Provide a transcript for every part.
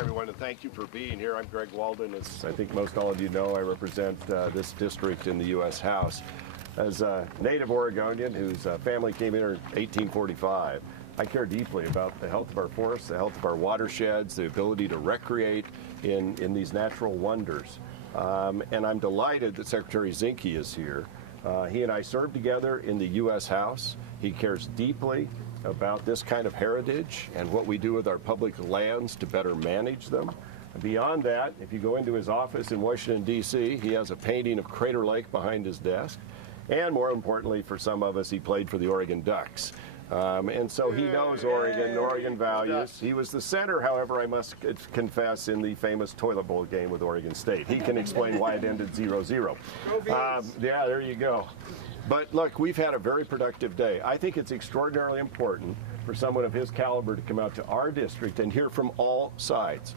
Everyone, and thank you for being here. I'm Greg Walden. As I think most all of you know, I represent this district in the U.S. House. As a native Oregonian whose family came in 1845, I care deeply about the health of our forests, the health of our watersheds, the ability to recreate in these natural wonders. And I'm delighted that Secretary Zinke is here. He and I served together in the U.S. House. He cares deeply about this kind of heritage and what we do with our public lands to better manage them. Beyond that, if you go into his office in Washington, D.C., he has a painting of Crater Lake behind his desk. And more importantly, for some of us, he played for the Oregon Ducks. And so he knows Oregon values. He was the center, however, I must confess, in the famous toilet bowl game with Oregon State. He can explain why it ended 0-0. Yeah, there you go. But look, we've had a very productive day. I think it's extraordinarily important for someone of his caliber to come out to our district and hear from all sides,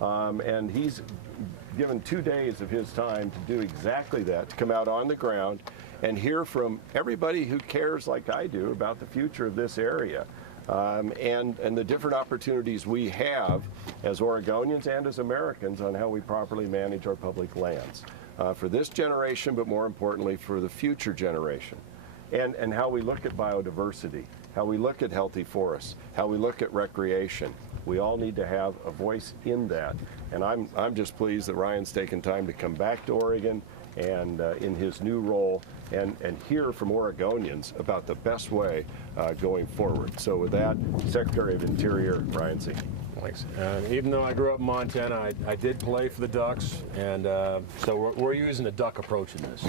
and he's given 2 days of his time to do exactly that, to come out on the ground and hear from everybody who cares like I do about the future of this area and the different opportunities we have as Oregonians and as Americans on how we properly manage our public lands. For this generation, but more importantly for the future generation, and how we look at biodiversity, how we look at healthy forests, how we look at recreation. We all need to have a voice in that, and I'm just pleased that Ryan's taken time to come back to Oregon and in his new role and hear from Oregonians about the best way going forward. So with that, Secretary of Interior Ryan Zinke. Thanks. Even though I grew up in Montana, I did play for the Ducks, and so we're using a duck approach in this.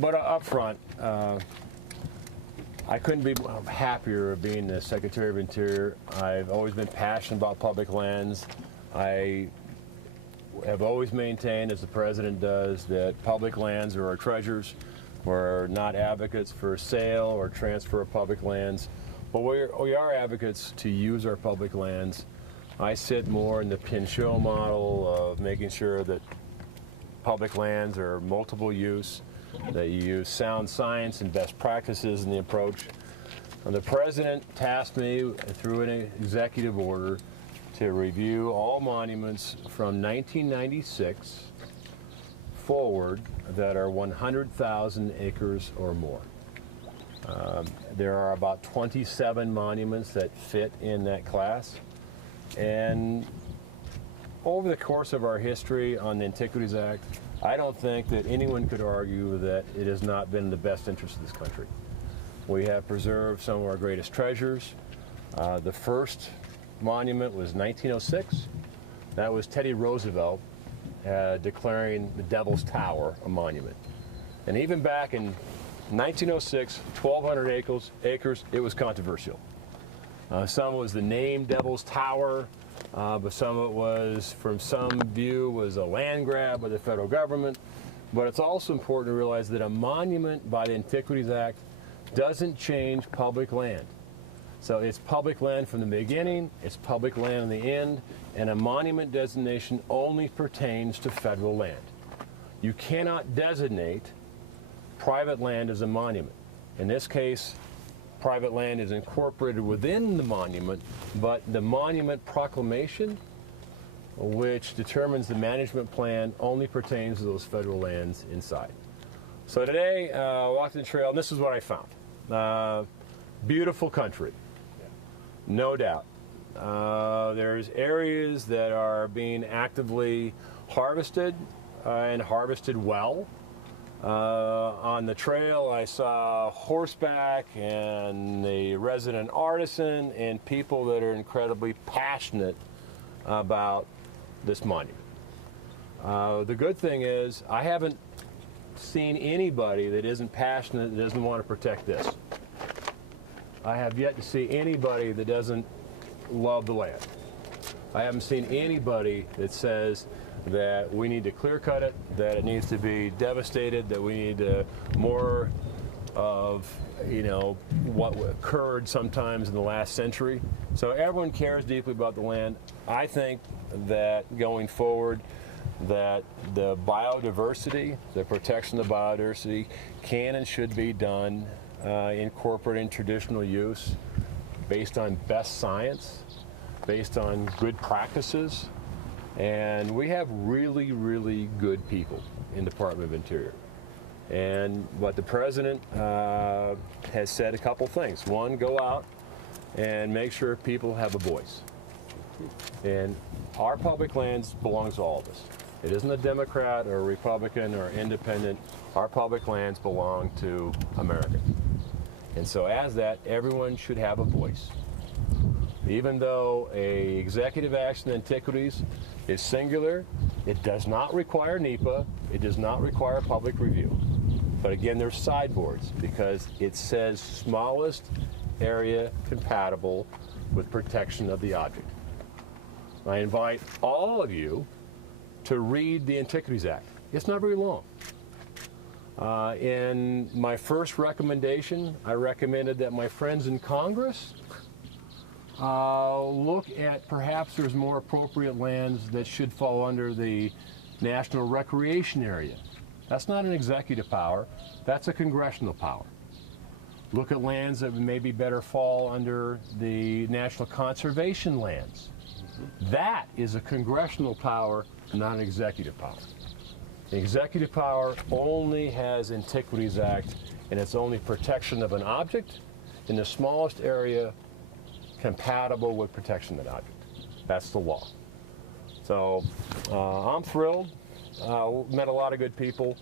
But up front, I couldn't be happier being the Secretary of Interior. I've always been passionate about public lands. I have always maintained, as the President does, that public lands are our treasures. We're not advocates for sale or transfer of public lands. But we are advocates to use our public lands. I sit more in the Pinchot model of making sure that public lands are multiple use, that you use sound science and best practices in the approach. And the President tasked me through an executive order to review all monuments from 1996 forward that are 100,000 acres or more. There are about 27 monuments that fit in that class, and over the course of our history on the Antiquities Act, I don't think that anyone could argue that it has not been in the best interest of this country. We have preserved some of our greatest treasures. The first monument was 1906. That was Teddy Roosevelt declaring the Devil's Tower a monument. And even back in 1906, 1,200 acres, it was controversial. Some was the name Devil's Tower, but some of it was, from some view, was a land grab by the federal government. But it's also important to realize that a monument by the Antiquities Act doesn't change public land. So it's public land from the beginning, it's public land in the end, and a monument designation only pertains to federal land. You cannot designate private land as a monument. In this case, private land is incorporated within the monument, but the monument proclamation, which determines the management plan, only pertains to those federal lands inside. So today, I walked the trail, and this is what I found. Beautiful country, no doubt. There's areas that are being actively harvested and harvested well. On the trail, I saw horseback and the resident artisan and people that are incredibly passionate about this monument. The good thing is I haven't seen anybody that isn't passionate, that doesn't want to protect this. I have yet to see anybody that doesn't love the land. I haven't seen anybody that says that we need to clear cut it, that it needs to be devastated, that we need more of, what occurred sometimes in the last century. So everyone cares deeply about the land. I think that going forward, that the biodiversity, the protection of biodiversity can and should be done incorporating traditional use based on best science. based on good practices, and we have really, really good people in the Department of Interior. And what the President has said a couple things. One, go out and make sure people have a voice. And our public lands belongs to all of us. It isn't a Democrat or a Republican or independent. Our public lands belong to Americans. And so as that, everyone should have a voice. Even though a executive action in antiquities is singular, it does not require NEPA, it does not require public review. But again, there's sideboards because it says smallest area compatible with protection of the object. I invite all of you to read the Antiquities Act. It's not very long. In my first recommendation, I recommended that my friends in Congress look at perhaps there's more appropriate lands that should fall under the National Recreation Area. That's not an executive power, that's a congressional power. Look at lands that maybe better fall under the National Conservation Lands. That is a congressional power, not an executive power. The executive power only has Antiquities Act, and it's only protection of an object in the smallest area compatible with protection of that object. That's the law. So I'm thrilled. Met a lot of good people.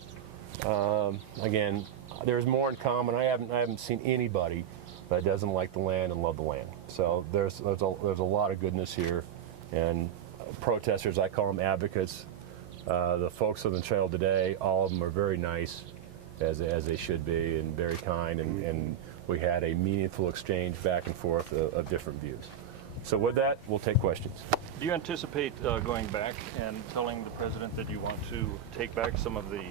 Again, there's more in common. I haven't seen anybody that doesn't like the land and love the land. So there's a lot of goodness here, and protesters, I call them advocates. The folks on the trail today, all of them are very nice, as they should be, and very kind, and we had a meaningful exchange back and forth of different views. So with that, we'll take questions. Do you anticipate going back and telling the President that you want to take back some of the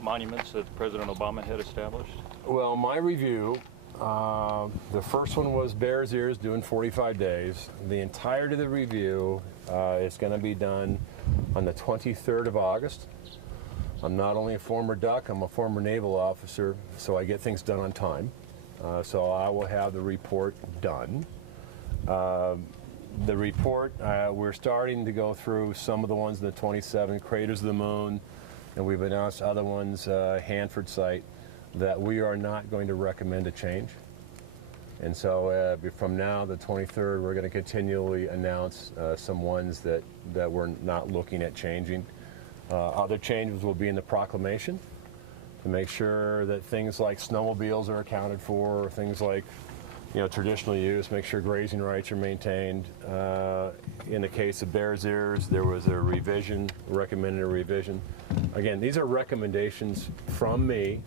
monuments that President Obama had established? Well, my review, the first one was Bears Ears, doing 45 days. The entirety of the review is going to be done on the 23rd of August. I'm not only a former Duck, I'm a former naval officer, so I get things done on time. So I will have the report done. The report, we're starting to go through some of the ones in the 27 Craters of the Moon, and we've announced other ones, Hanford site, that we are not going to recommend a change. And so from now, the 23rd, we're going to continually announce some ones that we're not looking at changing. Other changes will be in the proclamation to make sure that things like snowmobiles are accounted for, things like traditional use, make sure grazing rights are maintained. In the case of Bears Ears, there was a revision, recommended a revision. Again, these are recommendations from me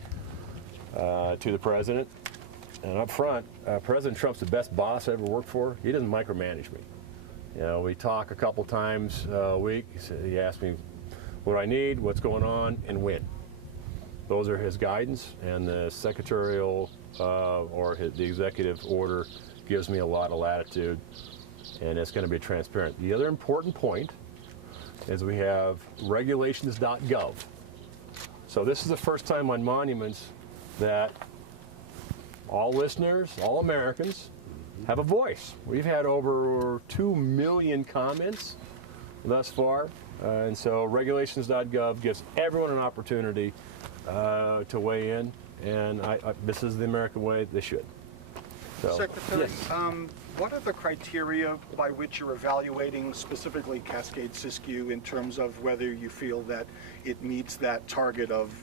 to the President. And up front, President Trump's the best boss I ever worked for. He doesn't micromanage me. We talk a couple times a week. He asks me what I need, what's going on, and when. Those are his guidance, and the secretarial the executive order gives me a lot of latitude, and it's going to be transparent. The other important point is we have regulations.gov. So this is the first time on monuments that all listeners, all Americans, have a voice. We've had over 2 million comments thus far, and so regulations.gov gives everyone an opportunity to weigh in, and this is the American way. They should. So, Secretary, yes. what are the criteria by which you're evaluating specifically Cascade-Siskiyou in terms of whether you feel that it meets that target of,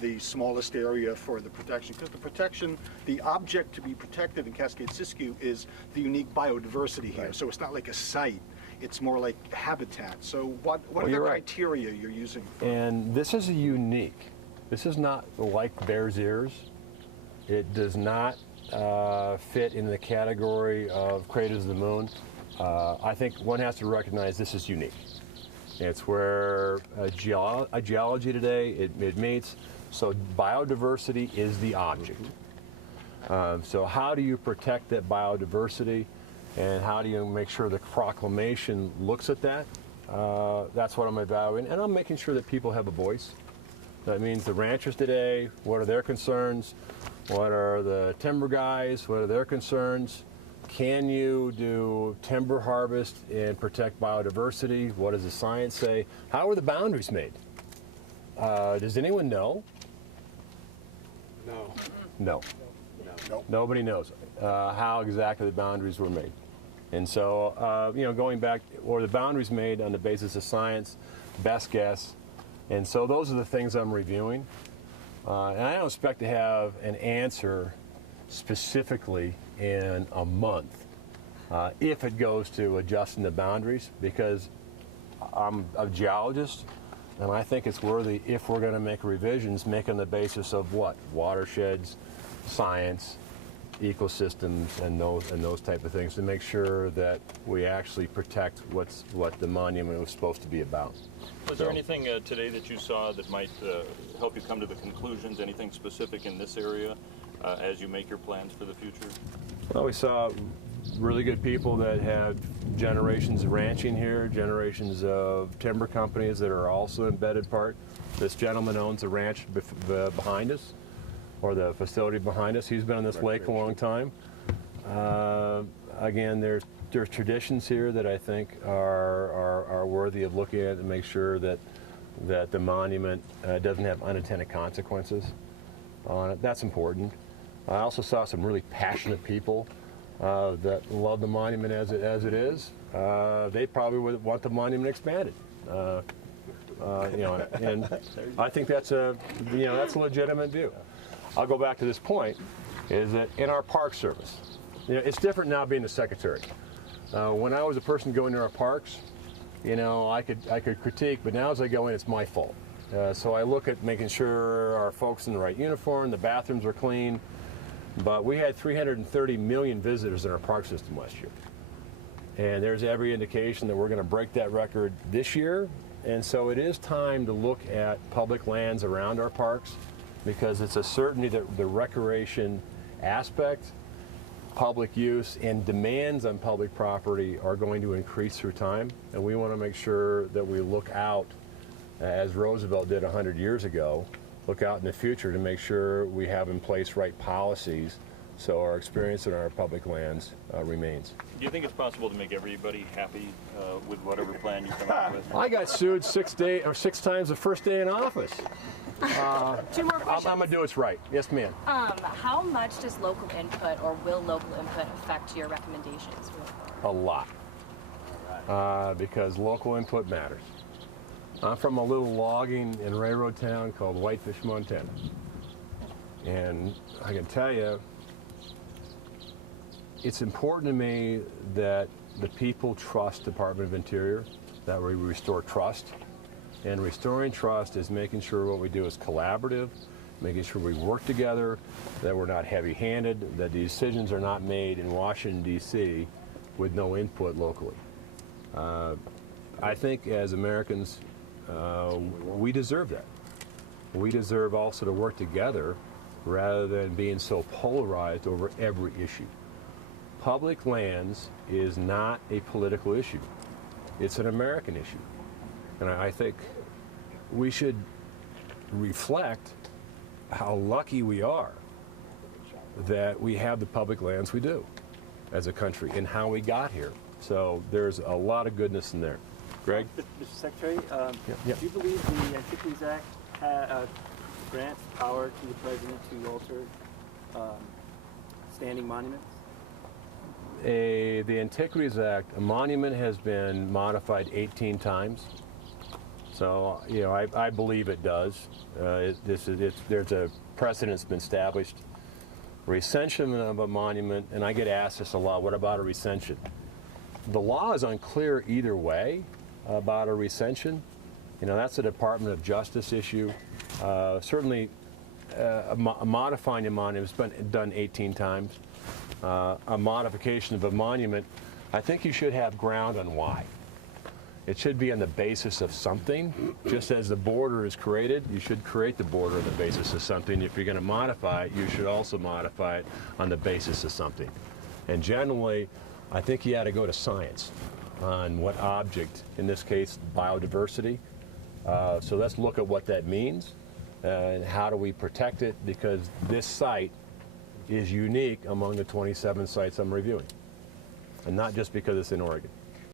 the smallest area for the protection? Because the object to be protected in Cascade-Siskiyou is the unique biodiversity here. Right. So it's not like a site. It's more like habitat. So what are the criteria you're using? And this is unique. This is not like Bears Ears. It does not fit in the category of Craters of the Moon. I think one has to recognize this is unique. It's where geology today, it meets. So biodiversity is the object. So how do you protect that biodiversity, and how do you make sure the proclamation looks at that? That's what I'm evaluating, and I'm making sure that people have a voice. That means the ranchers today, what are their concerns? What are the timber guys? What are their concerns? can you do timber harvest and protect biodiversity? What does the science say? How are the boundaries made? Does anyone know? No. No. No. Nobody knows how exactly the boundaries were made. And so, going back, or the boundaries made on the basis of science, best guess. And so those are the things I'm reviewing. And I don't expect to have an answer specifically in a month if it goes to adjusting the boundaries, because I'm a geologist, and I think it's worthy, if we're going to make revisions, make on the basis of what? Watersheds, science, ecosystems, and those type of things, to make sure that we actually protect what the monument was supposed to be about. Was there anything today that you saw that might help you come to the conclusions, anything specific in this area as you make your plans for the future? Well, we saw really good people that had generations of ranching here, generations of timber companies that are also embedded part. This gentleman owns a ranch behind us, or the facility behind us. He's been on this lake a long time. Again, there's traditions here that I think are worthy of looking at, and make sure that the monument doesn't have unintended consequences on it. That's important. I also saw some really passionate people that love the monument as it is. They probably would want the monument expanded. And I think that's a legitimate view. I'll go back to this point, is that in our Park Service, it's different now being the secretary. When I was a person going to our parks, I could critique, but now as I go in, it's my fault. So I look at making sure our folks in the right uniform, the bathrooms are clean. But we had 330 million visitors in our park system last year. And there's every indication that we're going to break that record this year. And so it is time to look at public lands around our parks, because it's a certainty that the recreation aspect, public use, and demands on public property are going to increase through time. And we want to make sure that we look out, as Roosevelt did 100 years ago, look out in the future to make sure we have in place right policies so our experience in our public lands remains. Do you think it's possible to make everybody happy with whatever plan you come up with? I got sued 6 times the first day in office. 2 more questions. I'm going to do what's right. Yes, ma'am. How much does local input, or will local input, affect your recommendations? A lot. Because local input matters. I'm from a little logging and railroad town called Whitefish, Montana. And I can tell you, it's important to me that the people trust Department of Interior, that we restore trust. And restoring trust is making sure what we do is collaborative, making sure we work together, that we're not heavy-handed, that the decisions are not made in Washington, D.C. with no input locally. I think as Americans, we deserve that. We deserve also to work together rather than being so polarized over every issue. Public lands is not a political issue. It's an American issue. And I think we should reflect how lucky we are that we have the public lands we do as a country and how we got here. So there's a lot of goodness in there. Greg? Mr. Secretary, Yeah. do you believe the Antiquities Act grants power to the President to alter standing monuments? The Antiquities Act, a monument has been modified 18 times. So, I believe it does. There's a precedent's been established. Recension of a monument, and I get asked this a lot, what about a recension? The law is unclear either way about a recension. That's a Department of Justice issue. Certainly, modifying a monument has been done 18 times. A modification of a monument, I think you should have ground on why. It should be on the basis of something. Just as the border is created, you should create the border on the basis of something. If you're going to modify it, you should also modify it on the basis of something. And generally, I think you ought to go to science on what object, in this case, biodiversity. So let's look at what that means and how do we protect it, because this site is unique among the 27 sites I'm reviewing. and not just because it's in Oregon.